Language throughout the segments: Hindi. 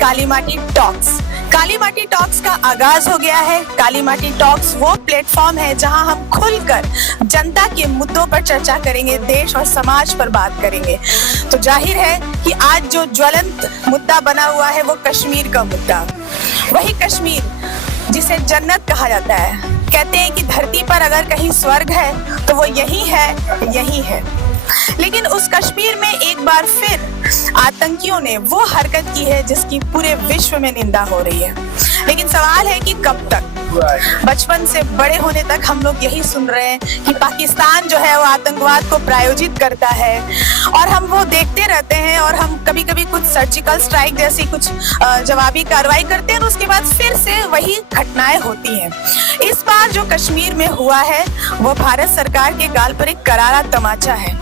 काली माटी टॉक्स। काली माटी टॉक्स का आगाज हो गया है। काली माटी टॉक्स वो प्लेटफॉर्म है जहां हम खुलकर जनता के मुद्दों पर चर्चा करेंगे, देश और समाज पर बात करेंगे। तो जाहिर है कि आज जो ज्वलंत मुद्दा बना हुआ है वो कश्मीर का मुद्दा, वही कश्मीर जिसे जन्नत कहा जाता है। कहते हैं कि धरती पर अगर कहीं स्वर्ग है तो वो यही है, यही है। लेकिन उस कश्मीर में एक बार फिर आतंकियों ने वो हरकत की है जिसकी पूरे विश्व में निंदा हो रही है। लेकिन सवाल है कि कब तक? बचपन से बड़े होने तक हम लोग यही सुन रहे हैं कि पाकिस्तान जो है वो आतंकवाद को प्रायोजित करता है और हम वो देखते रहते हैं और हम कभी कभी कुछ सर्जिकल स्ट्राइक जैसी कुछ जवाबी कार्रवाई करते हैं और उसके बाद फिर से वही घटनाएं होती हैं। इस बार जो कश्मीर में हुआ है वो भारत सरकार के गाल पर एक करारा तमाचा है।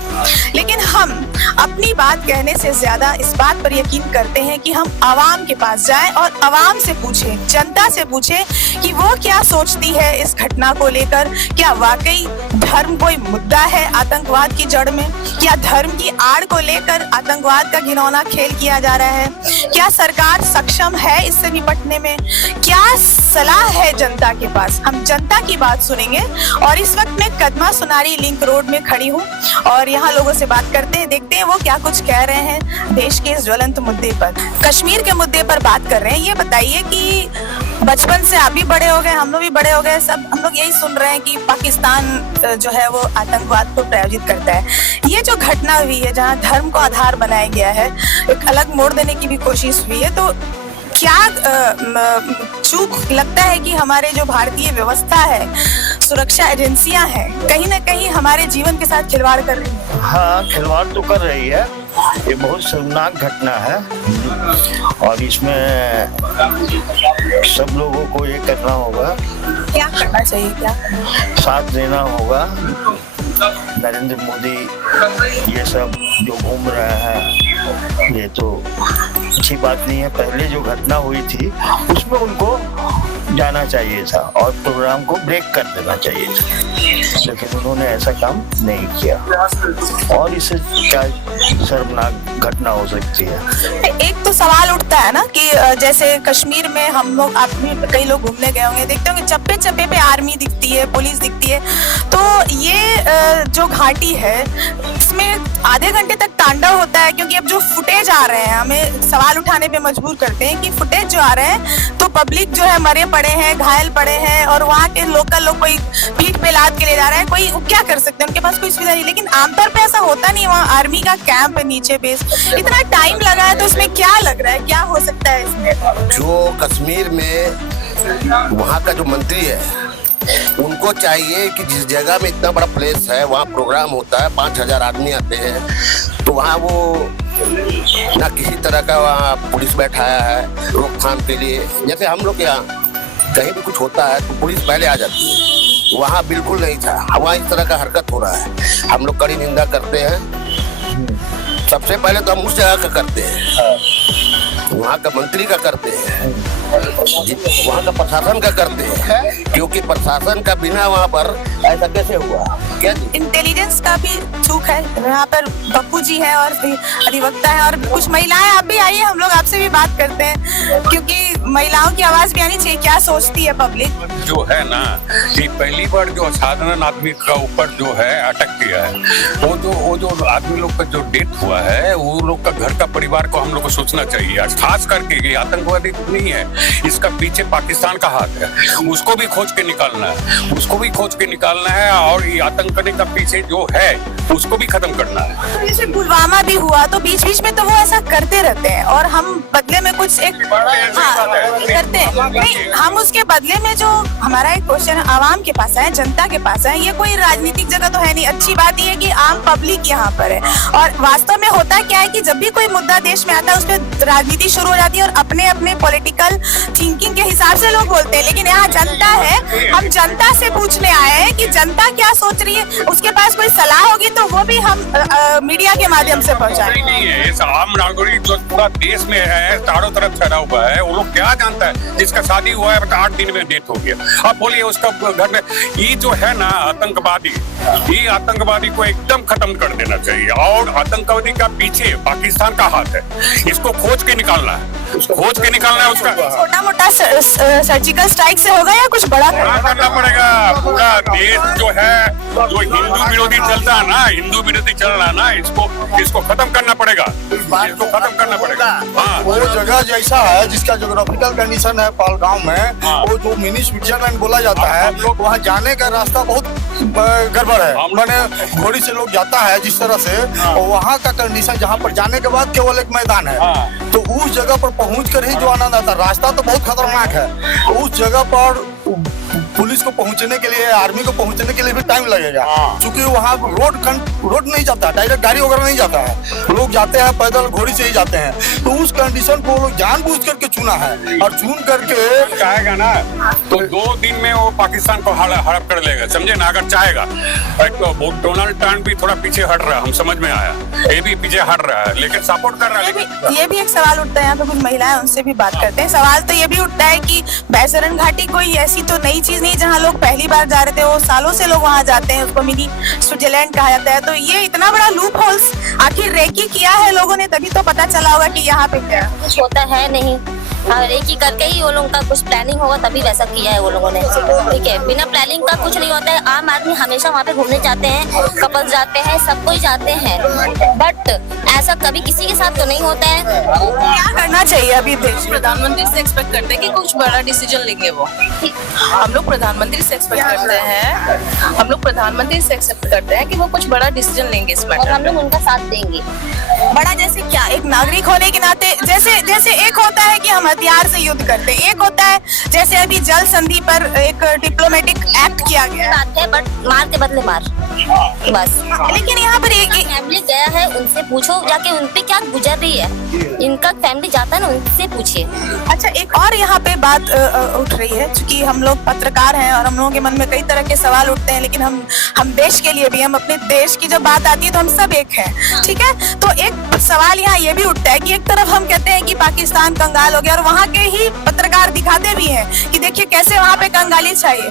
लेकिन हम अपनी बात कहने से ज्यादा इस बात पर यकीन करते हैं कि हम आवाम के पास जाएं और आवाम से पूछें, जनता से पूछें कि वो क्या सोचती है इस घटना को लेकर। क्या वाकई धर्म कोई मुद्दा है आतंकवाद की जड़ में? क्या धर्म की आड़ को लेकर आतंकवाद का घिनौना खेल किया जा रहा है? क्या सरकार सक्षम है इससे निपटने में? क्या सलाह है जनता के पास? हम जनता की बात सुनेंगे और इस वक्त मैं कदमा सुनारी लिंक रोड में खड़ी हूँ और यहाँ लोगों से बात करते हैं, देखते हैं वो क्या कुछ कह रहे हैं देश के इस ज्वलंत मुद्दे पर, कश्मीर के मुद्दे पर बात कर रहे हैं। ये बताइए कि बचपन से आप भी बड़े हो गए, हम लोग भी बड़े हो गए, सब हम लोग यही सुन रहे हैं कि पाकिस्तान जो है वो आतंकवाद को प्रायोजित करता है। ये जो घटना हुई है जहाँ धर्म को आधार बनाया गया है, एक अलग मोड़ देने की भी कोशिश हुई है, तो क्या चूक लगता है कि हमारे जो भारतीय व्यवस्था है, सुरक्षा एजेंसियां हैं, कहीं ना कहीं हमारे जीवन के साथ खिलवाड़ कर रही है? हाँ, खिलवाड़ तो कर रही है। ये बहुत शर्मनाक घटना है और इसमें सब लोगों को ये करना होगा, क्या करना चाहिए, क्या साथ देना होगा। नरेंद्र मोदी ये सब जो घूम रहे हैं ये तो अच्छी बात नहीं है। पहले जो घटना हुई थी उसमें उनको जाना चाहिए था और प्रोग्राम को ब्रेक कर देना चाहिए था, लेकिन उन्होंने ऐसा काम नहीं किया और इससे क्या शर्मनाक घटना हो सकती है। एक तो सवाल उठता है ना कि जैसे कश्मीर में हम लोग, आप भी कई लोग घूमने गए होंगे, देखते होंगे चप्पे चप्पे पे आर्मी दिखती है, पुलिस दिखती है। तो ये जो घाटी है इसमें आधे घंटे तक तांडव होता है, क्योंकि अब जो फुटेज आ रहे हैं हमें सवाल उठाने पे मजबूर करते हैं कि फुटेज जो आ रहे हैं तो पब्लिक जो है मरे पड़े हैं, घायल पड़े हैं और वहाँ के लोकल लोग कोई पीठ पे लाद के ले जा रहे हैं, कोई क्या कर सकते हैं, उनके पास कोई सुविधा नहीं। लेकिन आमतौर पे ऐसा होता नहीं, वहाँ आर्मी का कैंप है नीचे बेस, इतना टाइम लगा है, तो इसमें क्या लग रहा है, क्या हो सकता है इसमें? जो कश्मीर में वहाँ का जो मंत्री है उनको चाहिए कि जिस जगह में इतना बड़ा प्लेस है वहाँ प्रोग्राम होता है, 5000 आदमी आते हैं, तो वहाँ वो ना किसी तरह का वहाँ पुलिस बैठाया है रोकथाम के लिए। जैसे हम लोग यहाँ कहीं भी कुछ होता है तो पुलिस पहले आ जाती है, वहाँ बिल्कुल नहीं था। वहाँ इस तरह का हरकत हो रहा है, हम लोग कड़ी निंदा करते हैं। सबसे पहले तो हम उस जगह का करते हैं, वहाँ का मंत्री का करते हैं, वहाँ का प्रशासन का करते हैं, क्योंकि प्रशासन का बिना वहाँ पर ऐसा कैसे हुआ? क्या इंटेलिजेंस का भी चूक है। यहाँ पर बप्पू जी है और अधिवक्ता है और कुछ महिलाएं, आप भी आइए, हम लोग आपसे भी बात करते हैं, क्योंकि महिलाओं की आवाज भी आनी चाहिए। क्या सोचती है पब्लिक? जो है ना कि पहली बार जो साधारण आदमी का ऊपर जो है अटक गया है, वो जो आदमी लोग का जो डेथ हुआ है, वो लोग का घर का परिवार को हम लोग को सोचना चाहिए। खास करके ये आतंकवादी नहीं है, इसका पीछे पाकिस्तान का हाथ है, उसको भी खोज के निकालना है, उसको भी खोज के निकालना है और ये आतंकवादी का पीछे जो है उसको भी खत्म करना है। जैसे पुलवामा भी हुआ तो बीच बीच में तो वो ऐसा करते रहते हैं और हम बदले में कुछ एक करते हैं। नहीं, हम उसके बदले में जो हमारा एक क्वेश्चन आवाम के पास है, जनता के पास है, ये कोई राजनीतिक जगह तो है नहीं। अच्छी बात ये है कि आम पब्लिक यहाँ पर है और वास्तव में होता क्या है कि जब भी कोई मुद्दा देश में आता है उसमें राजनीति शुरू हो जाती है और अपने अपने पॉलिटिकल थिंकिंग के हिसाब से लोग बोलते हैं। लेकिन यहाँ जनता है, हम जनता से पूछने आए हैं कि जनता क्या सोच रही है, उसके पास कोई सलाह होगी तो वो भी हम मीडिया के माध्यम से पहुंचाएं। नहीं है, ये आम नागरिक जो पूरा देश में है, चारों तरफ फैला हुआ है, वो लोग क्या जानता है? जिसका शादी हुआ है 8 दिन में डेथ हो गया, अब बोलिए उसका घर में ये जो है ना आतंकवादी, ये आतंकवादी को एकदम खत्म कर देना चाहिए। और आतंकवादी का पीछे पाकिस्तान का हाथ है, इसको खोज के निकालना है, खोज के निकालना है उसका। छोटा मोटा सर्जिकल स्ट्राइक से होगा या कुछ बड़ा करना पड़ेगा? पूरा देश जो है, जो हिंदू विरोधी चलता है ना, हिंदू विरोधी चल रहा है ना, इसको खत्म करना पड़ेगा, इसको खत्म करना पड़ेगा। हाँ। वो जगह जैसा है जिसका ज्योग्राफिकल कंडीशन है पालगांव में, वो जो मिनी स्विट्जरलैंड बोला जाता है, वहाँ जाने का रास्ता बहुत गड़बड़ है। मैंने घोड़ी से लोग जाता है जिस तरह से, और वहाँ का कंडीशन जहाँ पर जाने के बाद केवल एक मैदान है, तो उस जगह पर पहुँच कर ही जो आनंद आता है। रास्ता तो बहुत खतरनाक है, उस जगह पर पुलिस को पहुंचने के लिए, आर्मी को पहुंचने के लिए भी टाइम लगेगा, क्योंकि वहाँ रोड नहीं जाता, डायरेक्ट गाड़ी वगैरह नहीं जाता है, लोग जाते हैं पैदल, घोड़ी से ही जाते हैं। तो उस कंडीशन को लोग जानबूझ करके चुना है, और चुन करके चाहेगा ना तो 2 दिन में वो पाकिस्तान को हड़प कर लेगा, समझे ना? अगर चाहेगा। तो डोनाल्ड ट्रम्प भी थोड़ा पीछे हट रहा है, हम समझ में आया, ये भी पीछे हट रहा है, लेकिन सपोर्ट कर रहा है। ये भी एक सवाल उठता है, यहाँ पे कुछ महिलाएं, उनसे भी बात करते हैं। सवाल तो ये भी उठता है कि बैसरन घाटी कोई ऐसी तो नई चीज नहीं जहाँ लोग पहली बार जा रहे थे, वो सालों से लोग वहाँ जाते हैं, उसको मिनी स्विट्जरलैंड कहा जाता है। तो ये इतना बड़ा लूप होल्स आखिर रेकी किया है लोगों ने, तभी तो पता चला होगा कि यहाँ पे क्या कुछ होता है नहीं, और एक ही करके ही वो लोगों का कुछ प्लानिंग होगा तभी वैसा किया है वो लोगों ने, ठीक है? बिना प्लानिंग का कुछ नहीं होता है। आम आदमी हमेशा वहाँ पे घूमने जाते हैं, कपल्स जाते हैं, सब कोई जाते हैं, बट ऐसा कभी किसी के साथ तो नहीं होता है। क्या करना चाहिए अभी देश में? प्रधानमंत्री से एक्सपेक्ट करते हैं कि कुछ बड़ा डिसीजन लेंगे वो। हम लोग प्रधानमंत्री से एक्सपेक्ट करते हैं, हम लोग प्रधानमंत्री से एक्सपेक्ट करते हैं कि वो कुछ बड़ा डिसीजन लेंगे इस और मैटर हम में। लोग उनका साथ देंगे। बड़ा जैसे क्या? एक नागरिक होने के नाते जैसे एक होता है कि हम हथियार से युद्ध करते हैं, एक होता है जैसे अभी जल संधि पर एक डिप्लोमेटिक एक्ट किया गया बात है, बट मार के बदले मार, बस। लेकिन यहाँ पर एक फैमिली गया है, उनसे पूछो जाके उन पे क्या गुजर रही है, इनका फैमिली जाता है ना, उनसे पूछिए। अच्छा, एक और यहाँ पे बात उठ रही है, क्योंकि हम लोग पत्रकार हैं और हम लोगों के मन में कई तरह के सवाल उठते हैं, लेकिन हम देश के लिए भी, हम अपने देश की जब बात आती है तो हम सब एक हैं, ठीक है? तो एक सवाल यहाँ ये भी उठता है कि एक तरफ हम कहते हैं कि पाकिस्तान कंगाल हो गया, और वहाँ के ही पत्रकार दिखाते भी हैं कि देखिए कैसे वहाँ पे कंगाली चाहिए।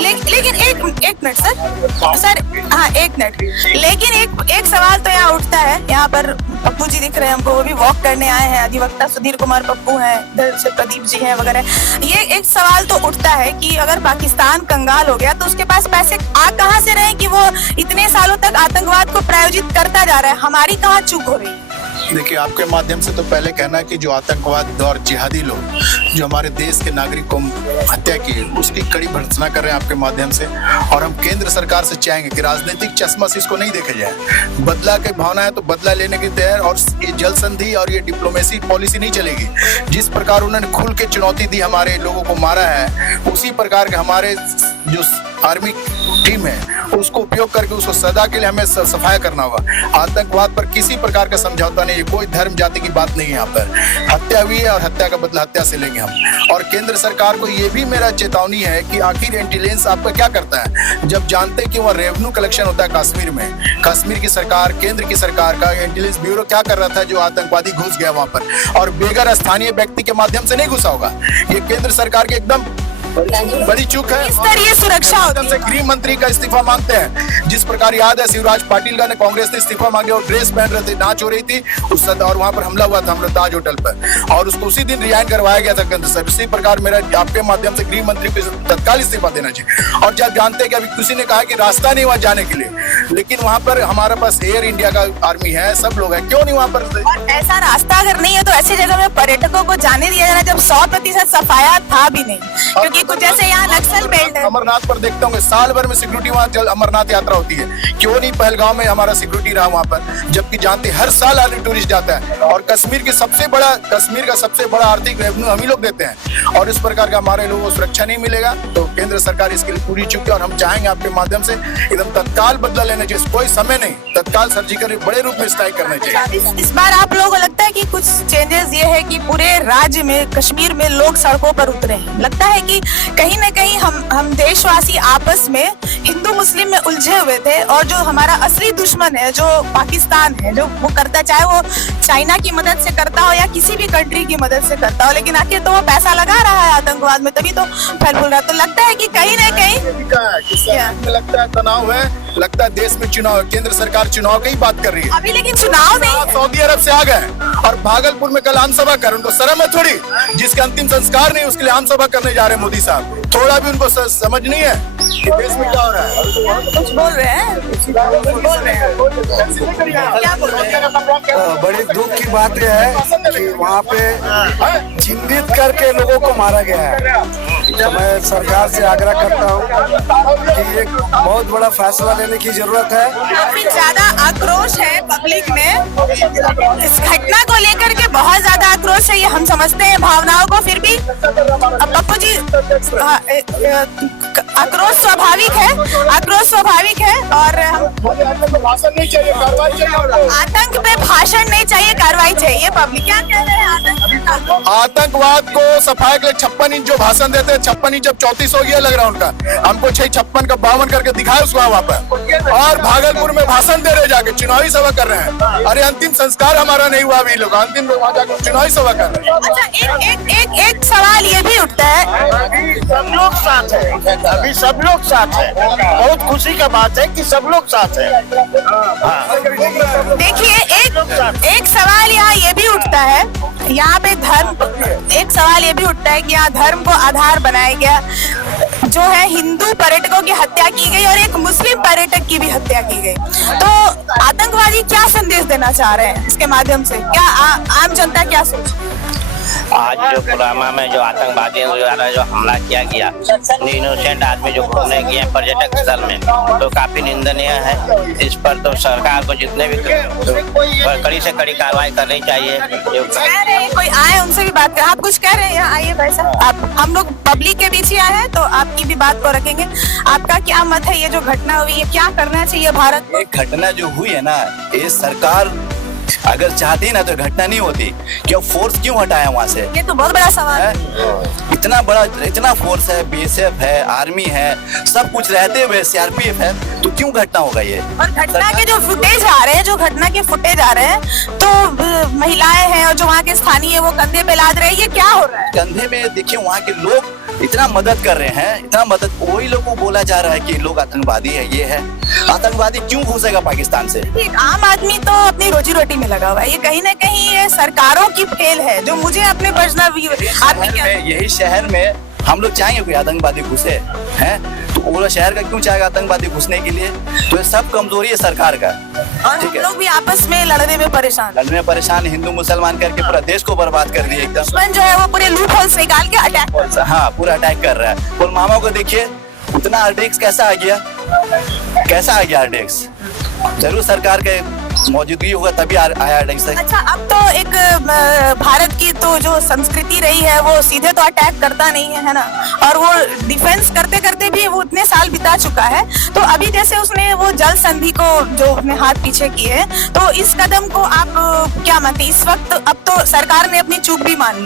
लेकिन एक मिनट सर, हाँ 1 मिनट। लेकिन एक सवाल तो यहाँ उठता है, यहाँ पर पप्पू जी दिख रहे हैं हमको, वो भी वॉक करने आए हैं, अधिवक्ता सुधीर कुमार पप्पू हैं, इधर से प्रदीप जी हैं वगैरह। ये एक सवाल तो उठता है कि अगर पाकिस्तान कंगाल हो गया तो उसके पास पैसे आ कहाँ से रहे कि वो इतने सालों तक आतंकवाद को प्रायोजित करता जा रहा है? हमारी कहाँ चूक हो रही है? देखिए, आपके माध्यम से तो पहले कहना है कि जो आतंकवाद और जिहादी लोग जो हमारे देश के नागरिक को हत्या की, उसकी कड़ी भर्त्सना कर रहे हैं आपके माध्यम से, और हम केंद्र सरकार से चाहेंगे कि राजनीतिक चश्मा से इसको नहीं देखा जाए। बदला की भावना है तो बदला लेने की तैयार, और ये जल संधि और ये डिप्लोमेसी पॉलिसी नहीं चलेगी। जिस प्रकार उन्होंने खुल के चुनौती दी, हमारे लोगों को मारा है, उसी प्रकार के हमारे जो आर्मी टीम है उसको उपयोग करके उसको सदा के लिए हमें सफाया करना होगा। आतंकवाद पर किसी प्रकार का समझौता नहीं है, कोई धर्म जाति की बात नहीं है। यहाँ पर हत्या हुई है और हत्या का बदला हत्या से लेंगे हम। और केंद्र सरकार को ये भी मेरा चेतावनी है कि आखिर इंटेलिजेंस आपका क्या करता है, जब जानते हैं कि वहाँ रेवेन्यू कलेक्शन होता है कश्मीर में, कश्मीर की सरकार, केंद्र की सरकार का इंटेलिजेंस ब्यूरो क्या कर रहा था, जो आतंकवादी घुस गया वहां पर, और बेगर स्थानीय व्यक्ति के माध्यम से नहीं घुसा होगा। ये केंद्र सरकार की एकदम बड़ी चूक है। स्तरीय सुरक्षा होती से गृह मंत्री का इस्तीफा मांगते हैं। जिस प्रकार याद है शिवराज पाटिल का ने कांग्रेस ने इस्तीफा मांगे और ड्रेस पहन रहे थे, नाच हो रही थी उस और वहां पर हमला हुआ था हम लोग ताज होटल पर, और उसको उसी दिन रिजाइन करवाया गया था केंद्र से। इसी प्रकार मेरा आपके माध्यम से गृह मंत्री को तत्काल इस्तीफा देना चाहिए। और जब जानते हैं कि अभी किसी ने कहा कि रास्ता नहीं वहां जाने के लिए, लेकिन वहां पर हमारे पास एयर इंडिया का आर्मी है, सब लोग हैं, क्यों नहीं वहां पर? और ऐसा रास्ता अगर नहीं है तो ऐसी जगह में पर्यटकों को जाने दिया जाना, जब 100% सफाया था भी नहीं, क्योंकि कुछ जैसे यहाँ नक्सल बेल्ट है। अमरनाथ पर देखता हूँ साल भर में सिक्योरिटी वहाँ अमरनाथ यात्रा होती है, क्यों नहीं पहलगांव में हमारा सिक्योरिटी रहा वहाँ पर, जबकि जानते हर साल आने टूरिस्ट जाता है, और कश्मीर का सबसे बड़ा आर्थिक रेवेन्यू हम ही लोग देते हैं, और इस प्रकार का हमारे लोगों को सुरक्षा नहीं मिलेगा। तो केंद्र सरकार इसके लिए पूरी चुकी है, और हम चाहेंगे आपके माध्यम से एकदम तत्काल बदला लेना चाहिए, कोई समय नहीं, तत्काल सर्जिकल बड़े रूप में स्ट्राइक करना चाहिए। इस बार आप लोगों को लगता है कि कुछ चेंजेस ये है कि पूरे राज्य में, कश्मीर में लोग सड़कों पर उतरे हैं? लगता है कि कहीं ना कहीं हम देशवासी आपस में हिंदू मुस्लिम में उलझे हुए थे, और जो हमारा असली दुश्मन है जो पाकिस्तान है, जो वो करता, चाहे वो चाइना की मदद से करता हो या किसी भी कंट्री की मदद से करता हो, लेकिन आखिर तो वो पैसा लगा रहा है आतंकवाद में, तभी तो फैल फूल रहा है। तो लगता है कि कहीं ना कहीं लगता है तनाव है, लगता है देश में चुनाव है, केंद्र सरकार चुनाव की ही बात कर रही है। अभी लेकिन चुनाव नहीं, सऊदी अरब से आ गए और भागलपुर में कल आम सभा कर, उनको शर्म है थोड़ी? जिसका अंतिम संस्कार नहीं उसके लिए आम सभा करने जा रहे हैं मोदी साहब। थोड़ा भी उनको समझ नहीं है कि देश में क्या हो रहा है। कुछ बोल रहे हैं, बोल रहे हैं, क्या बोल रहे हैं? बड़ी दुख की बात यह है कि वहाँ पे चिन्हित करके लोगों को मारा गया है। तो मैं सरकार से आग्रह करता हूँ कि एक बहुत बड़ा फैसला लेने की जरूरत है। काफी ज्यादा आक्रोश है पब्लिक में इस घटना को लेकर के, बहुत ज्यादा आक्रोश है, ये हम समझते हैं भावनाओं को, फिर भी अब पप्पू जी आक्रोश स्वाभाविक है, आक्रोश स्वाभाविक है, और भाषण नहीं चाहिए, कार्रवाई चाहिए। आतंक पे भाषण नहीं चाहिए, कार्रवाई चाहिए। पब्लिक क्या कह रहे हैं? आतंकवाद को सफाई के लिए 56 इंच जो भाषण देते हैं, 56 इंच अब 34 हो गया लग रहा है उनका। हमको 56 का 52 करके दिखाए उसको वहाँ पर, और भागलपुर में भाषण दे रहे जाके, चुनावी सभा कर रहे हैं। अरे अंतिम संस्कार हमारा नहीं हुआ अभी, लोग अंतिम वहाँ जाकर चुनावी सभा कर रहे हैं। अच्छा, एक सवाल ये भी उठता है, सब लोग साथ है, अभी सब लोग साथ है, बहुत खुशी का बात है कि सब लोग साथ है। देखिए एक सवाल यहाँ ये भी उठता है, यहाँ पे एक सवाल ये भी उठता है कि यहाँ धर्म को आधार बनाया गया, जो है हिंदू पर्यटकों की हत्या की गई और एक मुस्लिम पर्यटक की भी हत्या की गई। तो आतंकवादी क्या संदेश देना चाह रहे हैं इसके माध्यम से? क्या आम जनता क्या सोच? आज जो पुलवामा में जो आतंकवादियों द्वारा जो हमला किया गया, इनोसेंट आदमी जो घूमने गए पर्यटक स्थल में, तो काफी निंदनीय है। इस पर तो सरकार को जितने भी कड़ी से कड़ी कार्रवाई करनी चाहिए। कह रहे हैं कोई आए उनसे भी बात करें, आप कुछ कह रहे हैं? आइए भाई साहब, आप हम लोग पब्लिक के बीच ही आए हैं तो आपकी भी बात को रखेंगे। आपका क्या मत है, ये जो घटना हुई है क्या करना चाहिए भारत को? एक घटना जो हुई है ना, ये सरकार अगर चाहती ना तो घटना नहीं होती। क्यों फोर्स क्यों हटाया वहाँ से? ये तो बहुत बड़ा सवाल है। इतना फोर्स है, बीएसएफ है, आर्मी है, सब कुछ रहते हुए सीआरपीएफ है, तो क्यों घटना होगा ये? और घटना के जो फुटेज आ रहे हैं, जो घटना के फुटेज आ रहे हैं, तो महिलाएं हैं और जो वहाँ के स्थानीय वो कंधे पे लाद रहे हैं, ये क्या हो रहा है? कंधे में देखिए वहाँ के लोग इतना मदद कर रहे हैं, इतना मदद, वही लोग को बोला जा रहा है कि लोग आतंकवादी है, ये है। आतंकवादी क्यों घुसेगा पाकिस्तान से? एक आम आदमी तो अपनी रोजी रोटी में लगा हुआ है, ये कहीं ना कहीं ये सरकारों की फेल है, जो मुझे अपने पर्सनल आदमी यही शहर में हम लोग चाहेंगे कोई आतंकवादी घुसे हैं, तो पूरा शहर का क्यों चाहेगा आतंकवादी घुसने के लिए? तो ये सब कमजोरी है सरकार का। और हम लोग भी आपस में लड़ने में परेशान, हिंदू मुसलमान करके पूरा देश को बर्बाद कर दिए एकदम। दुश्मन जो है वो पूरे लूप होल्स निकाल के अटैक, हाँ पूरा अटैक कर रहा है। पुलवामा को देखिए, उतना आरडीएक्स कैसा आ गया आरडीएक्स? जरूर सरकार के मौजूदगी होगा तभी आया आरडीएक्स। अच्छा, अब तो एक भारत की तो जो संस्कृति रही है वो सीधे तो अटैक करता नहीं है ना, और वो डिफेंस करते करते भी वो उतने साल बिता चुका है। तो अभी जैसे उसने वो जल संधि को जो अपने हाथ पीछे किए, तो इस कदम को आप क्या मानते? इस वक्त अब तो सरकार ने अपनी चूक भी मान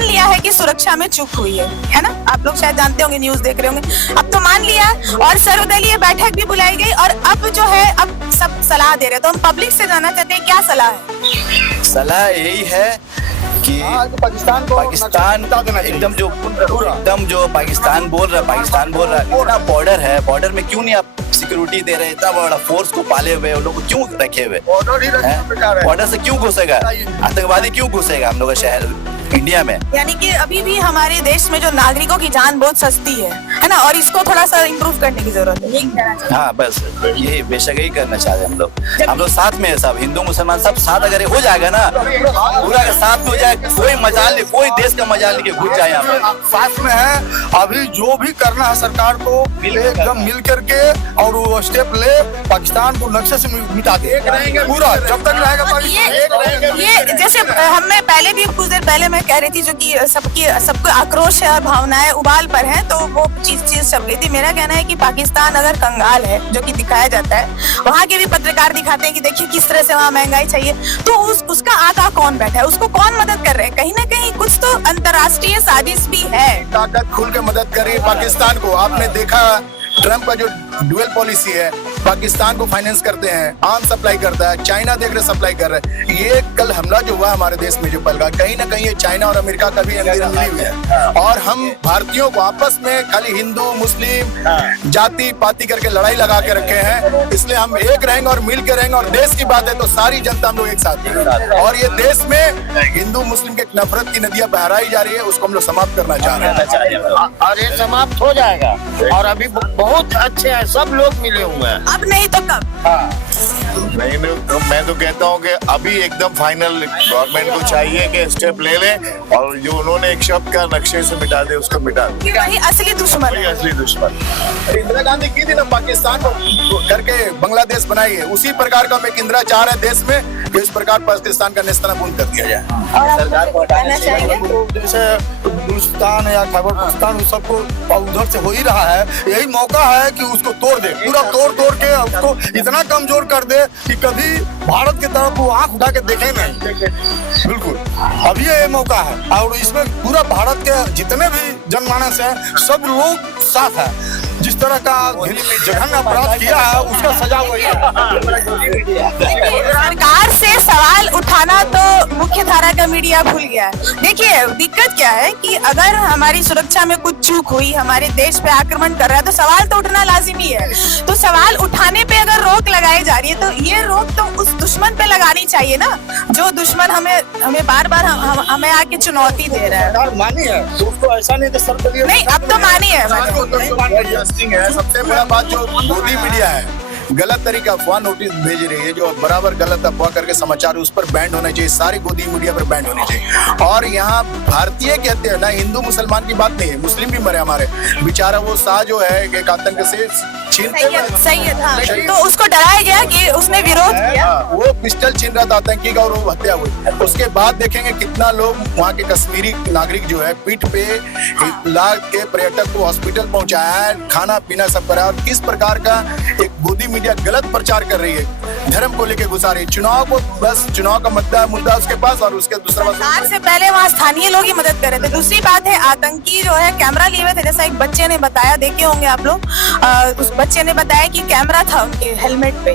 लिया है कि सुरक्षा में चूक हुई है ना? आप लोग शायद जानते होंगे, न्यूज देख रहे होंगे, अब तो मान लिया और सर्वदलीय बैठक भी बुलाई गई, और अब जो है अब सब सलाह दे रहे। तो हम पब्लिक से जानना चाहते हैं क्या सलाह है? सलाह यही है कि पाकिस्तान एकदम जो पाकिस्तान बोल रहा है, पूरा बॉर्डर है, बॉर्डर में क्यों नहीं आप सिक्योरिटी दे रहे? इतना बड़ा फोर्स को पाले हुए उन लोग को क्यों रखे हुए? बॉर्डर से क्यों घुसेगा आतंकवादी? क्यों घुसेगा हम लोग का शहर इंडिया में? यानी कि अभी भी हमारे देश में जो नागरिकों की जान बहुत सस्ती है ना, और इसको थोड़ा सा इम्प्रूव करने की जरूरत है। हाँ बस यही बेशक यही करना चाहते हैं हम लोग साथ में है, सब हिंदू मुसलमान सब साथ अगर हो जाएगा ना, पूरा का साथ में हो जाए, कोई मजाल नहीं, कोई देश का मजाल नहीं कि घुस जाए यहाँ पे। साथ में है। अभी जो भी करना है सरकार को एकदम मिल करके और वो स्टेप ले, पाकिस्तान को नक्शे से मिटा दे पूरा, जब तक रहेगा पाकिस्तान। ये जैसे हमें पहले भी कुछ देर पहले मैं मैं कह रही थी जो कि सबको आक्रोश है और भावनाएं उबाल पर हैं, तो वो चीज चल रही थी। मेरा कहना है कि पाकिस्तान अगर कंगाल है, जो कि दिखाया जाता है, वहाँ के भी पत्रकार दिखाते हैं कि देखिए किस तरह से वहाँ महंगाई चाहिए, तो उसका आका कौन बैठा है, उसको कौन मदद कर रहे हैं? कहीं ना कहीं कुछ तो अंतर्राष्ट्रीय साजिश भी है। ताकत खुल के मदद करी पाकिस्तान को। आपने देखा ट्रम्प का जो ड्यूअल पॉलिसी है, पाकिस्तान को फाइनेंस करते हैं, आर्म सप्लाई करता है, चाइना देख रहे सप्लाई कर रहे हैं। ये कल हमला जो हुआ हमारे देश में जो पलका, कहीं ना कहीं ये चाइना और अमेरिका का भी अंदर मिली हुई है। और हम भारतीयों को आपस में खाली हिंदू मुस्लिम जाति पाति करके लड़ाई लगा के रखे हैं। इसलिए हम एक रहेंगे और मिल के रहेंगे, और देश की बात है तो सारी जनता हम लोग एक साथ हैं। और ये देश में हिंदू मुस्लिम के नफरत की नदियां बहराई जा रही है, उसको हम लोग समाप्त करना चाह रहे हैं। और ये समाप्त हो जाएगा। और अभी बहुत अच्छे हैं, सब लोग मिले हुए हैं। अब नहीं तो कब? नहीं, मैं तो कहता हूँ कि अभी एकदम फाइनल गवर्नमेंट को चाहिए कि स्टेप ले ले, और जो उन्होंने एक शब्द का नक्शे से मिटा दे उसको मिटा दे। वही असली दुश्मन वही है। असली दुश्मन। इंदिरा गांधी की थी ना पाकिस्तान को करके बांग्लादेश बनाई है, उसी प्रकार का एक इंदिरा चाह रहे देश में कि इस प्रकार पाकिस्तान का नेस्तनाबूद कर दिया जाए। और आप कुछ कहना चाहेंगे? जैसे बलूचिस्तान या खैबर पख्तूनख्वा उस सबको उधर से हो ही रहा है, यही मौका है कि उसको तोड़ दे, पूरा तोड़ के उसको इतना कमजोर कर दे कि कभी भारत की तरफ वो आंख उठा के देखे नहीं। बिल्कुल अभी ये मौका है, और इसमें पूरा भारत के जितने भी जनमानस है सब लोग साथ है। जिस तरह का जघन्य अपराध किया है उसका सजा वही है। सरकार से सवाल उठाना तो मुख्य धारा का मीडिया भूल गया है। देखिए दिक्कत क्या है कि अगर हमारी सुरक्षा में कुछ चूक हुई, हमारे देश पे आक्रमण कर रहा है, तो सवाल तो उठना लाजिमी है। तो सवाल उठाने पे अगर रोक लगाई जा रही है, तो ये रोक तो उस दुश्मन पे लगानी चाहिए ना, जो दुश्मन हमें बार बार हमें आके चुनौती दे रहा है। मानी है तो उसको ऐसा नहीं कि नहीं, अब तो मानी है। सबसे बड़ा बात जो मोदी मीडिया है, गलत तरीके अफवाह नोटिस भेज रही है, जो बराबर गलत अफवाह करके समाचार उस पर बैंड होना चाहिए, सारी गोदी मीडिया पर बैंड होनी चाहिए। और यहाँ भारतीय कहते हैं ना, हिंदू मुसलमान की बात नहीं है, मुस्लिम भी मरे हमारे बेचारा। वो शाह जो है एक आतंक से सैयद हाँ, तो उसको डराया गया कि उसने विरोध किया, वो पिस्टल छीन रहा था आतंकी का और वो हत्या हुई। उसके बाद देखेंगे कितना लोग वहाँ के कश्मीरी नागरिक जो है पीठ पे ला के पर्यटक को हॉस्पिटल पहुँचाया है, खाना पीना सब कराया। और किस प्रकार का एक गोदी मीडिया गलत प्रचार कर रही है, धर्म को लेके घुसा रही है। चुनाव को बस चुनाव का मुद्दा उसके पास, और उसके दूसरा सरकार से पहले वहाँ स्थानीय लोग ही मदद कर रहे थे। दूसरी बात है आतंकी जो है कैमरा लिए हुए थे, जैसा एक बच्चे ने बताया, देखे होंगे आप लोग, उस बच्चे ने बताया कि कैमरा था उनके हेलमेट पे।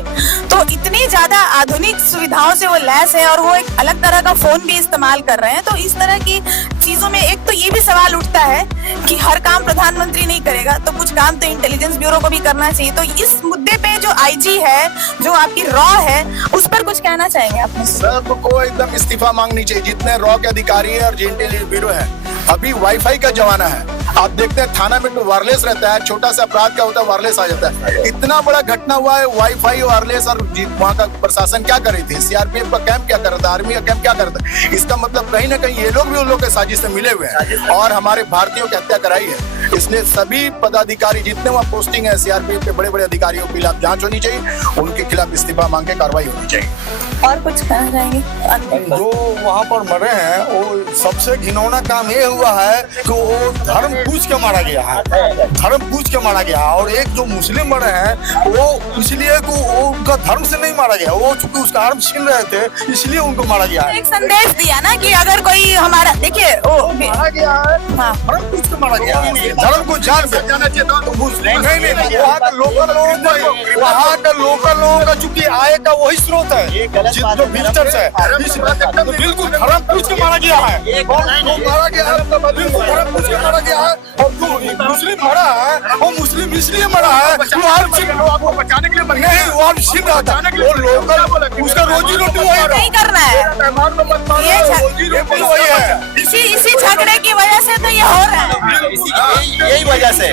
तो इतनी ज्यादा आधुनिक सुविधाओं से वो लैस है, और वो एक अलग तरह का फोन भी इस्तेमाल कर रहे हैं। तो इस तरह की चीजों में एक तो ये भी सवाल उठता है कि हर काम प्रधानमंत्री नहीं करेगा, तो कुछ काम तो इंटेलिजेंस ब्यूरो को भी करना चाहिए। तो इस मुद्दे पे जो आईजी है, जो आपकी रॉ है, उस पर कुछ कहना चाहेंगे आप? सबको एकदम इस्तीफा मांगनी चाहिए, जितने रॉ के अधिकारी है और जो इंटेलिजेंस ब्यूरो है। अभी वाईफाई का जमाना है, आप देखते हैं थाना में तो वायरलेस रहता है, छोटा सा अपराध क्या होता है वायरलेस आ जाता है। इतना बड़ा घटना हुआ है, वाईफाई वायरलेस, और वहाँ का प्रशासन क्या कर रही थी, सीआरपीएफ का कैंप क्या कर रहा था, आर्मी का कैंप क्या कर रहा था। इसका मतलब कहीं ना कहीं ये लोग भी उन लोग के साजिश से मिले हुए हैं और हमारे भारतीयों की हत्या कराई है। इसलिए सभी पदाधिकारी जितने वहाँ पोस्टिंग है सीआरपीएफ के बड़े बड़े अधिकारियों के खिलाफ जांच होनी चाहिए, उनके खिलाफ इस्तीफा मांग के कार्रवाई होनी चाहिए। और कुछ कहना चाहेंगे? जो वहाँ पर मरे हैं, वो सबसे घिनौना काम ये हुआ है कि वो धर्म पूछ के मारा गया है, धर्म पूछ के मारा गया है। और एक जो मुस्लिम मरे हैं वो इसलिए को वो उनका धर्म से नहीं मारा गया, वो चूंकि उसका धर्म छीन रहे थे इसलिए उनको मारा गया है। एक संदेश दिया ना कि अगर कोई हमारा, देखिए वो मारा गया है, हाँ, धर्म पूछ के मारा गया है, धर्म को जान के जाना चाहिए था। तो मुस्लिम नहीं, वहाँ के लोकल लोगों का चूंकि आय का वही स्रोत है, जो विजिटर्स है, तो बिल्कुल धर्म पूछ के मारा गया है, मारा गया है, बिल्कुल धर्म पूछ के मारा गया है। और जो मुस्लिम मरा है वो मुस्लिम इसलिए मरा है, आपको बचाने के लिए नहीं, वो आप छिप रहा था, वो लोकल उसका रोजी रोटी वही नहीं करना है, ये रोजी रोटी वही है। इसी झगड़े की वजह से तो ये हो रहा है। यही वजह से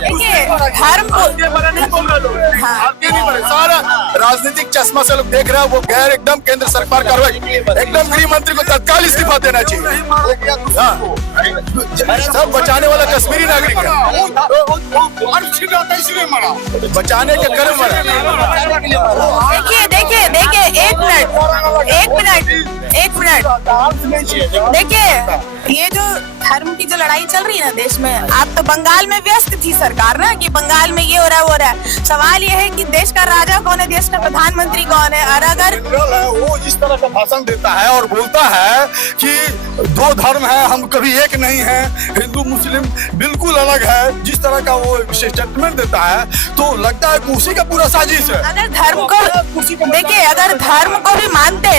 देखिए धर्म सारा राजनीतिक चश्मा से लोग देख रहे हैं, वो गैर एकदम केंद्र सरकार कार्रवाई, एकदम गृह मंत्री प्रधानमंत्री को तत्काल इस्तीफा देना चाहिए। हाँ, सब बचाने वाला कश्मीरी नागरिक है, बचाने के कर्म मरा। देखिए एक मिनट देखिए, ये जो धर्म की जो लड़ाई चल रही है ना देश में, आप तो बंगाल में व्यस्त थी सरकार ना कि बंगाल में ये हो रहा है वो हो रहा है। सवाल ये है कि देश का राजा कौन है, देश का प्रधानमंत्री कौन है? और अगर वो जिस तरह का भाषण देता है और बोलता है कि दो धर्म है, हम कभी एक नहीं है, हिंदू मुस्लिम बिल्कुल अलग है, जिस तरह का वो स्टेटमेंट देता है, तो लगता है कि उसी का पूरा साजिश है। अगर धर्म को देखिए, अगर धर्म को भी मानते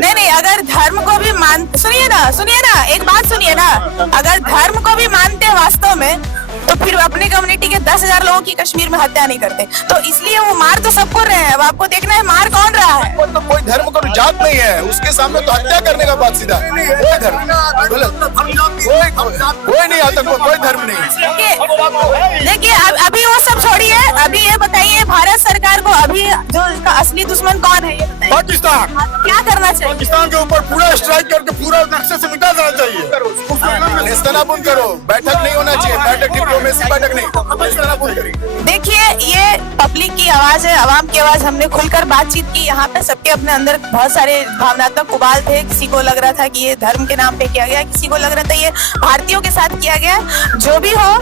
नहीं, अगर धर्म को भी सुनिए ना, एक बात सुनिए ना, अगर धर्म को भी मानते वास्तव में, तो फिर अपने कम्युनिटी के 10,000 लोगों की कश्मीर में हत्या नहीं करते। तो इसलिए वो मार तो सबको रहे हैं, अब आपको देखना है मार कौन रहा है। तो कोई धर्म को जात नहीं है, उसके सामने तो हत्या करने का बात सीधा। कोई धर्म कोई नहीं आता, कोई धर्म नहीं। देखिए अभी वो सब छोड़िए, अभी ये बताइए भारत सरकार को अभी जो इसका असली दुश्मन कौन है ये बताइए। पाकिस्तान। क्या करना चाहिए? पाकिस्तान के ऊपर पूरा स्ट्राइक करके पूरा नक्शे से मिटा देना चाहिए। नेस्तनाबूद करो, बैठक नहीं होना चाहिए, बैठक डिप्लोमेसी बैठक नहीं, नेस्तनाबूद करिए। देखिए ये पब्लिक की आवाज है, आवाम की आवाज। हमने खुलकर बातचीत की, यहाँ पे सबके अपने अंदर बहुत सारे भावनात्मक उबाल थे। किसी को लग रहा था कि ये धर्म के नाम पे किया गया, किसी को लग रहा था ये भारतीयों के साथ किया गया। जो भी हो,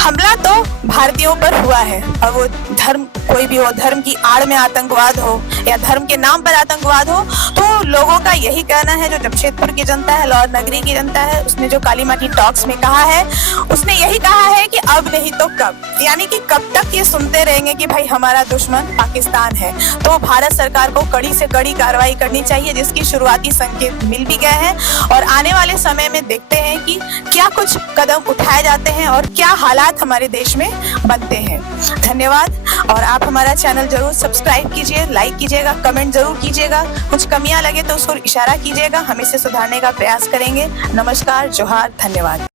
हमला तो भारतीयों पर हुआ है। और वो धर्म कोई भी हो, धर्म की आड़ में आतंकवाद हो या धर्म के नाम पर आतंकवाद हो, तो लोगों का यही कहना है। जो जमशेदपुर की जनता है, लाहौर नगरी की जनता है, उसने जो कालीमाटी टॉक्स में कहा है, उसने यही कहा है कि अब नहीं तो कब, यानी कि कब तक ये सुनते रहेंगे कि भाई हमारा दुश्मन पाकिस्तान है। तो भारत सरकार को कड़ी से कड़ी कार्रवाई करनी चाहिए, जिसकी शुरुआती संकेत मिल भी गए हैं। और आने वाले समय में देखते हैं कि क्या कुछ कदम उठाए जाते हैं और क्या हालात हमारे देश में बनते हैं। धन्यवाद। और आप हमारा चैनल जरूर सब्सक्राइब कीजिए, लाइक कीजिएगा, कमेंट जरूर कीजिएगा। कुछ कमियां लगे तो उसको इशारा कीजिएगा, हम इसे सुधारने का प्रयास करेंगे। नमस्कार, जोहार, धन्यवाद।